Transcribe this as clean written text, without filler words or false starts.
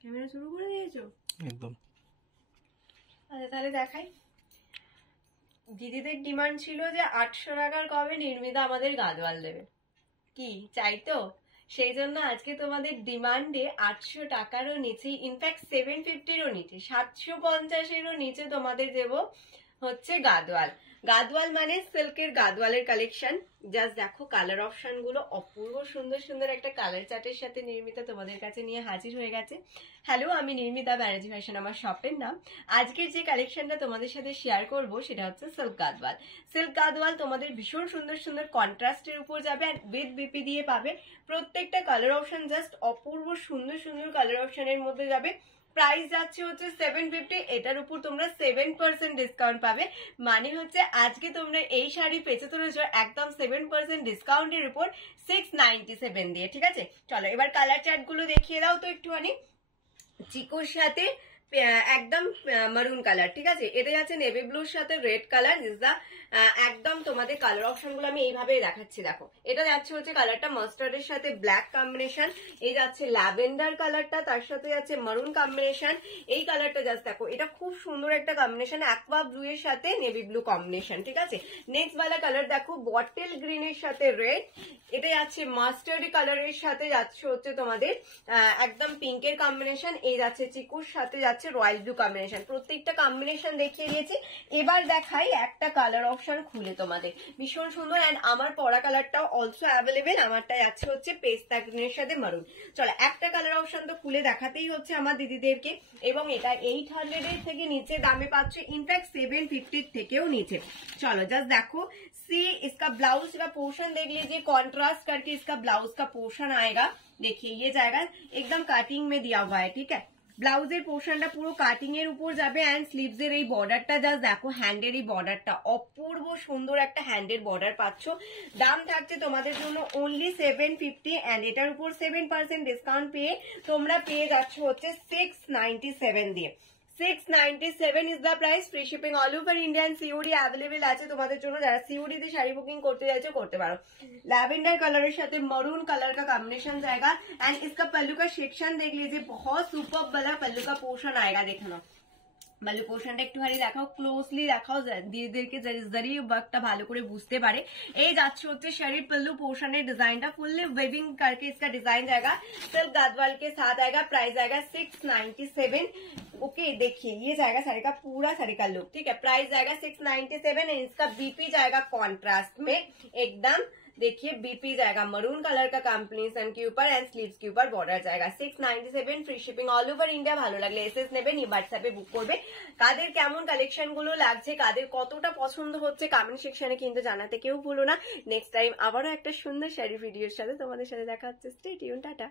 Camera শুরু করে দিয়েছো একদম। আচ্ছা তাহলে দেখাই। দিদিদের ডিমান্ড ছিল যে 800 টাকার কবে নির্মিতা আমাদের গাদওয়াল দেবে, কি চাই তো? সেই জন্য আজকে তোমাদের ডিমান্ডে 800 টাকারও নিচে, ইনফ্যাক্ট 750-ও নিচে, 750-এরও নিচে তোমাদের দেবো হচ্ছে গাদওয়াল। গাদওয়াল মানে সিল্কের গাদওয়ালের কালেকশন। জাস্ট দেখো কালার অপশন গুলো অপূর্ব সুন্দর সুন্দর একটা কালার চার্টের সাথে নির্মিতা তোমাদের কাছে নিয়ে হাজির হয়ে গেছে। হ্যালো, আমি নির্মিতা, ব্যানার্জি ফ্যাশন আমার শপের নাম। আজকের যে কালেকশনটা তোমাদের সাথে শেয়ার করব সেটা হচ্ছে সিল্ক গাদওয়াল। সিল্ক গাদওয়াল তোমাদের ভীষণ সুন্দর সুন্দর কন্ট্রাস্টের উপর যাবে আর উইথ বিপি দিয়ে পাবে। প্রত্যেকটা কালার অপশন জাস্ট অপূর্ব সুন্দর সুন্দর কালার অপশনের মধ্যে যাবে। প্রাইস যাচ্ছে হচ্ছে 750, এটার উপর তোমরা 7% ডিসকাউন্ট পাবে। মানে হচ্ছে আজকে তোমরা এই শাড়ি পেতে চলেছো একদম 7% ডিসকাউন্টের উপর 697 দিয়ে। ঠিক আছে, চলো এবার কালার চার্ট গুলো দেখিয়ে দাও তো একটুখানি। চিকোর সাথে একদম মারুন কালার, ঠিক আছে, এটা যাচ্ছে নেভি ব্লুর সাথে রেড কালার। ইজ দা একদম তোমাদের কালার অপশন গুলো আমি এইভাবে দেখাচ্ছি। দেখো এটা যাচ্ছে হচ্ছে কালারটা মাস্টার্ডের সাথে ব্ল্যাক কম্বিনেশন, এই যাচ্ছে ল্যাভেন্ডার কালারটা, তার সাথে যাচ্ছে মারুন কম্বিনেশন। এই কালারটা জাস্ট দেখো, এটা খুব সুন্দর একটা কম্বিনেশন, অ্যাকোয়া ব্লু এর সাথে নেভি ব্লু কম্বিনেশন। ঠিক আছে, নেক্সট বালা কালার দেখো বটল গ্রিন এর সাথে রেড, এটা যাচ্ছে মাস্টার্ড কালারের সাথে যাচ্ছে হচ্ছে তোমাদের একদম পিঙ্কের কম্বিনেশন, এই যাচ্ছে চিকুর সাথে যাচ্ছে রয়্যাল ব্লু কম্বিনেশন। প্রত্যেকটা কম্বিনেশন দেখিয়ে দিয়েছি, এবার দেখাই একটা কালার অপশন খুলে তোমাদের, ভীষণ সুন্দর। এন্ড আমার পরা কালারটাও অলসো অ্যাভেলেবেল, আমারটা যাচ্ছে হচ্ছে পেস্তা গ্রিনের সাথে মারুন। চলো একটা কালার অপশন তো খুলে দেখাতেই হচ্ছে আমার দিদিদেরকে, এবং এটা 800 এর থেকে নিচে দামে পাচ্ছ, ইনফ্যাক্ট 750 থেকেও নিচে। चलो जस्ट देखो सी इसका ब्लाउज का पोर्शन देख लीजिए, कॉन्ट्रास्ट करके इसका ब्लाउज का पोर्शन आएगा। देखिए ये जाएगा एकदम काटिंग में दिया हुआ है, ठीक है। ব্লাউজের পোর্শনটা পুরো কাটিং এর উপর যাবে এন্ড স্লিভস এর এই বর্ডারটা জাস্ট দেখো, হ্যান্ডের এই বর্ডারটা অপূর্ব সুন্দর একটা হ্যান্ডের বর্ডার পাচ্ছ। দাম থাকছে তোমাদের জন্য অনলি 750 এন্ড এটার উপর 7% ডিসকাউন্ট পেয়ে তোমরা পেয়ে যাচ্ছ হচ্ছে 697 দিয়ে। 697 is the price, free shipping all over Indian, COD available আছে তোমাদের জন্য। যারা সিওডি তে শাড়ি বুকিং করতে চাইছো করতে পারো। लैवेंडर कलर साथ मरून कलर का कॉम्बिनेशन जाएगा एंड इसका पल्लू का सेक्शन देख लीजिए, बहुत सुपर वाला पल्लू का पोर्शन आएगा। देखना पल्लू पोर्शनটা একটুখানি দেখাও, ক্লোজলি দেখাও, দিদিদেরকে জারি ওয়ার্কটা ভালো করে বুঝতে পারে। এই যাচ্ছে হচ্ছে শাড়ির पल्लू पोर्शनের ডিজাইনটা ফুললি वेविंग करके इसका डिजाइन जाएगा, सिल्क गादवाल के साथ आएगा। प्राइस आएगा 697। ओके देखिए ये जाएगा साड़ी का पूरा साड़ी का लुक, ठीक है। प्राइस जाएगा 697 एंड इसका बीपी जाएगा कॉन्ट्रास्ट में एकदम। देखिए बीपी जाएगा मरून कलर का कॉम्बिनेशन के ऊपर एंड स्लीव्स के ऊपर बॉर्डर जाएगा। 697 free shipping all over India. ভালো লাগলে এসএস নেবেন, হোয়াটসঅ্যাপে বুক করবে। কাদের কেমন কালেকশন গুলো লাগছে, কাদের কতটা পছন্দ হচ্ছে কমেন্ট সেকশনে কিন্তু জানাতে কেউ ভুলো না। নেক্সট টাইম আবারও একটা সুন্দর শাড়ি ভিডিওর সাথে তোমাদের সাথে দেখা হচ্ছে। Stay tune, tata.